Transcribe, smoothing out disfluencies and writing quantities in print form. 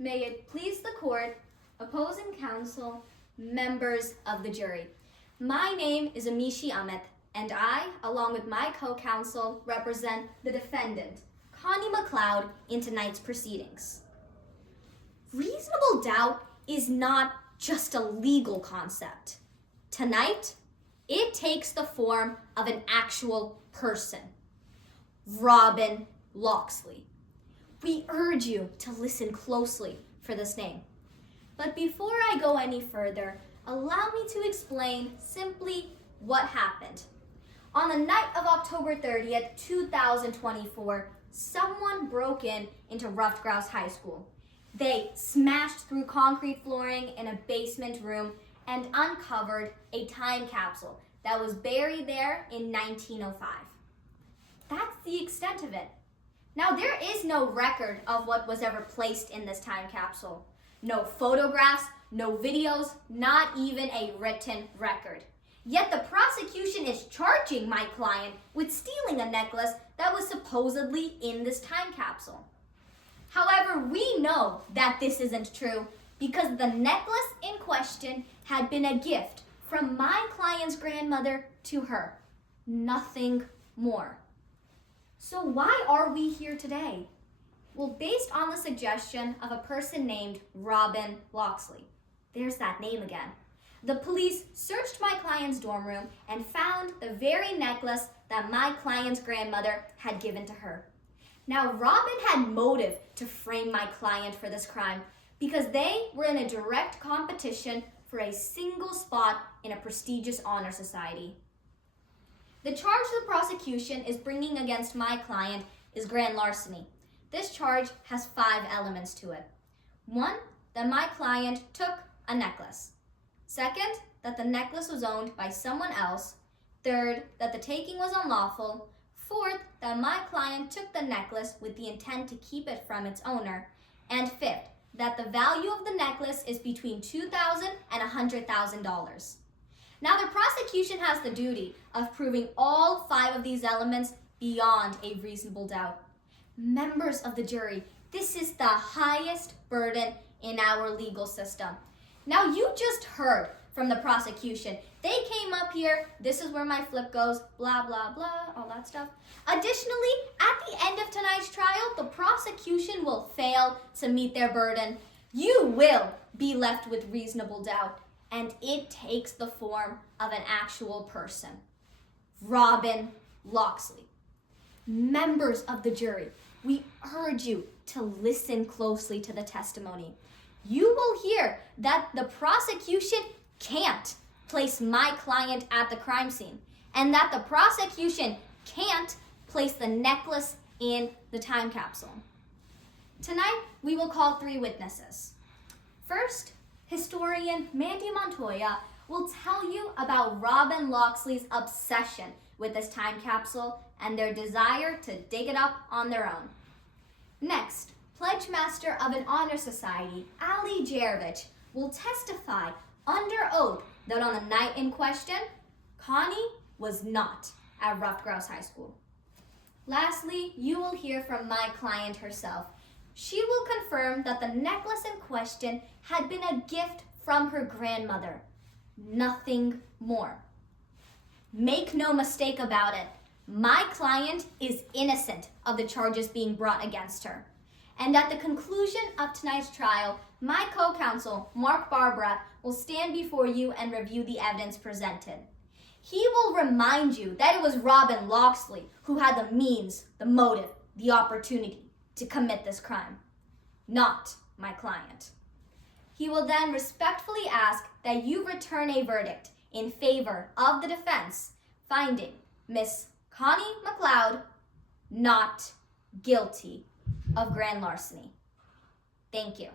May it please the court, opposing counsel, members of the jury. My name is Amishi Amit, and I, along with my co-counsel, represent the defendant, Connie McLeod, in tonight's proceedings. Reasonable doubt is not just a legal concept. Tonight, it takes the form of an actual person, Robin Locksley. We urge you to listen closely for this name. But before I go any further, allow me to explain simply what happened. On the night of October 30th, 2024, someone broke into Ruffed Grouse High School. They smashed through concrete flooring in a basement room and uncovered a time capsule that was buried there in 1905. That's the extent of it. Now, there is no record of what was ever placed in this time capsule. No photographs, no videos, not even a written record. Yet the prosecution is charging my client with stealing a necklace that was supposedly in this time capsule. However, we know that this isn't true because the necklace in question had been a gift from my client's grandmother to her. Nothing more. So why are we here today? Well, based on the suggestion of a person named Robin Locksley. There's that name again. The police searched my client's dorm room and found the very necklace that my client's grandmother had given to her. Now, Robin had motive to frame my client for this crime because they were in a direct competition for a single spot in a prestigious honor society. The charge the prosecution is bringing against my client is grand larceny. This charge has 5 elements to it. 1, that my client took a necklace. 2nd, that the necklace was owned by someone else. 3rd, that the taking was unlawful. 4th, that my client took the necklace with the intent to keep it from its owner. And 5th, that the value of the necklace is between $2,000 and $100,000. Now, the prosecution has the duty of proving all 5 of these elements beyond a reasonable doubt. Members of the jury, this is the highest burden in our legal system. Now, you just heard from the prosecution. They came up here, this is where my flip goes, blah, blah, blah, all that stuff. Additionally, at the end of tonight's trial, the prosecution will fail to meet their burden. You will be left with reasonable doubt, and it takes the form of an actual person, Robin Locksley. Members of the jury, we urge you to listen closely to the testimony. You will hear that the prosecution can't place my client at the crime scene and that the prosecution can't place the necklace in the time capsule. Tonight, we will call 3 witnesses. First, historian Mandy Montoya will tell you about Robin Locksley's obsession with this time capsule and their desire to dig it up on their own. Next, Pledge Master of an Honor Society, Ali Jarovich, will testify under oath that on the night in question, Connie was not at Ruffed Grouse High School. Lastly, you will hear from my client herself. She will confirm that the necklace in question had been a gift from her grandmother. Nothing more. Make no mistake about it. My client is innocent of the charges being brought against her. And at the conclusion of tonight's trial, my co-counsel, Mark Barbara, will stand before you and review the evidence presented. He will remind you that it was Robin Locksley who had the means, the motive, the opportunity to commit this crime, not my client. He will then respectfully ask that you return a verdict in favor of the defense, finding Miss Connie McLeod not guilty of grand larceny. Thank you.